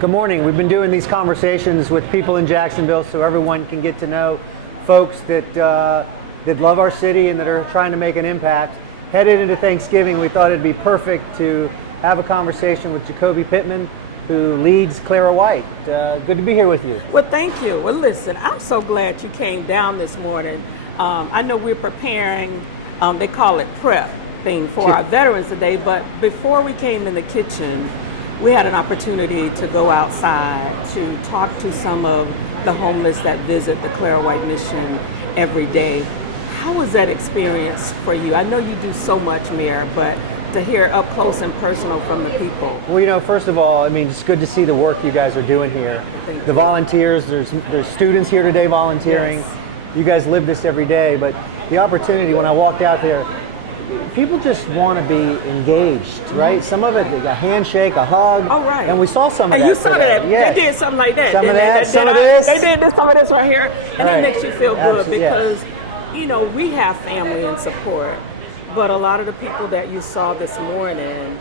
Good morning. We've been doing these conversations with people in Jacksonville so everyone can get to know folks that love our city and that are trying to make an impact. Headed into Thanksgiving, we thought it'd be perfect to have a conversation with Ju'Coby Pittman, who leads Clara White. Good to be here with you. Well, thank you. Well, listen, I'm so glad you came down this morning. I know we're preparing, they call it prep thing for our veterans today, but before we came in the kitchen, we had an opportunity to go outside to talk to some of the homeless that visit the Clara White Mission every day. How was that experience for you? I know you do so much, Mayor, but to hear up close and personal from the people. Well, you know, first of all, I mean, it's good to see the work you guys are doing here. The volunteers, there's students here today volunteering. Yes. You guys live this every day, but the opportunity, when I walked out there, people just want to be engaged, right? Some of it, a handshake, a hug. Oh, right. And we saw some of that. And you saw today. that. Yes. They did something like that. Some of that, some of this. They did some of this right here. And Right. it makes you feel good Absolutely, yes. because, you know, we have family and support, but a lot of the people that you saw this morning,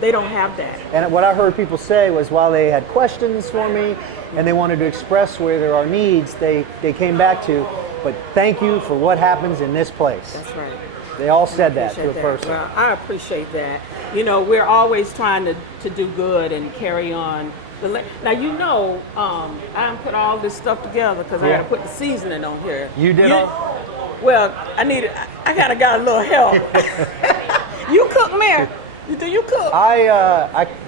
they don't have that. And what I heard people say was while they had questions for me and they wanted to express where there are needs, they came back to, but thank you for what happens in this place. That's right. They all said that to a Appreciate person. Well, I appreciate that. You know, we're always trying to do good and carry on. Now, you know, I put all this stuff together because I got to put the seasoning on here. You did all? Well, I got a little help. You cook, Mayor? Do you cook?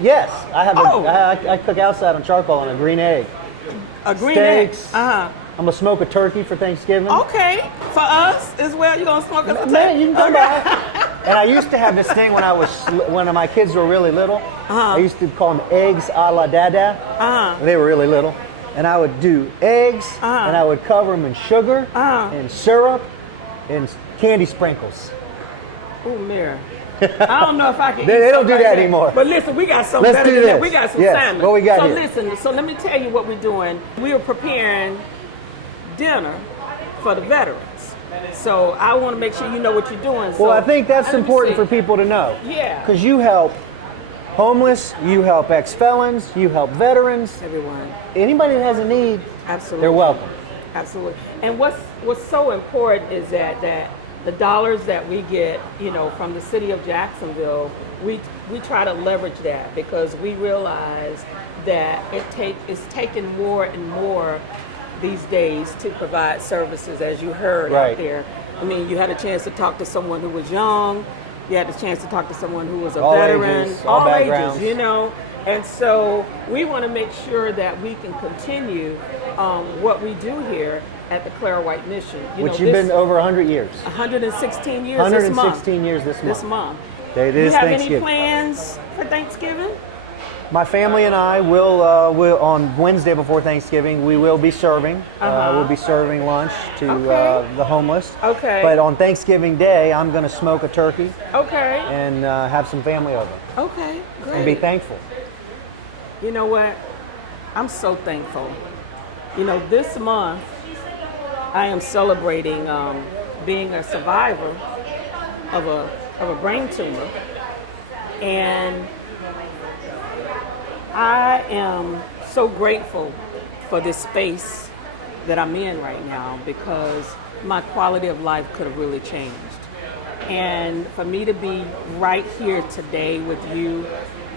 Yes, I have. I cook outside on charcoal on a green egg. A green Steaks. egg? Uh-huh. I'm gonna smoke a turkey for Thanksgiving. Okay. For us as well, you going to smoke us a Man, you can come Okay. by. And I used to have this thing when my kids were really little. I used to call them eggs a la dada. They were really little. And I would do eggs, and I would cover them in sugar and syrup and candy sprinkles. Oh, Mayor. I don't know if I can. They eat don't do something that like anymore. But listen, we got something Let's better do than that. this. We got some Yes. salmon. What we got so here? listen, so let me tell you what we're doing. We are preparing dinner for the veterans. So I want to make sure you know what you're doing. So Well, I think that's let me important see. for people to know. Yeah. Because you help homeless, you help ex-felons, you help veterans. Everyone. Anybody that has a need, Absolutely. they're welcome. Absolutely. And what's so important is that the dollars that we get, you know, from the city of Jacksonville, we try to leverage that because we realize that it's taking more and more these days to provide services, as you heard Right. out there. I mean, you had a chance to talk to someone who was young. You had a chance to talk to someone who was a All veteran. ages, all backgrounds. ages, you know. And so we want to make sure that we can continue what we do here at the Clara White Mission. Which you've been over 100 years. 116 years 116 years this month. this month. It Do you is have any Thanksgiving. plans for Thanksgiving? My family and I will on Wednesday before Thanksgiving, we will be serving. We'll be serving lunch to Okay. the homeless. Okay. But on Thanksgiving Day, I'm going to smoke a turkey Okay. and have some family over Okay. Great. and be thankful. You know what? I'm so thankful. You know, this month I am celebrating being a survivor of a brain tumor, and I am so grateful for this space that I'm in right now because my quality of life could have really changed. And for me to be right here today with you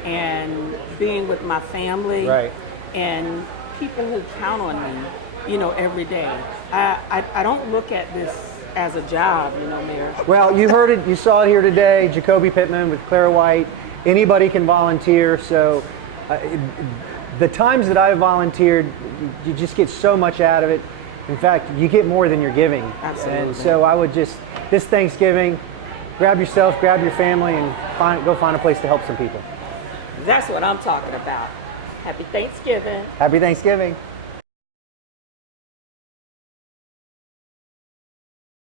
and being with my family Right. and people who count on me, you know, every day. I don't look at this as a job, you know, Mayor. Well, you heard it, you saw it here today. Ju'Coby Pittman with Clara White. Anybody can volunteer. So the times that I've volunteered, you just get so much out of it. In fact, you get more than you're giving. Absolutely. And so I would just, this Thanksgiving, grab yourself, grab your family, and go find a place to help some people. That's what I'm talking about. Happy Thanksgiving. Happy Thanksgiving.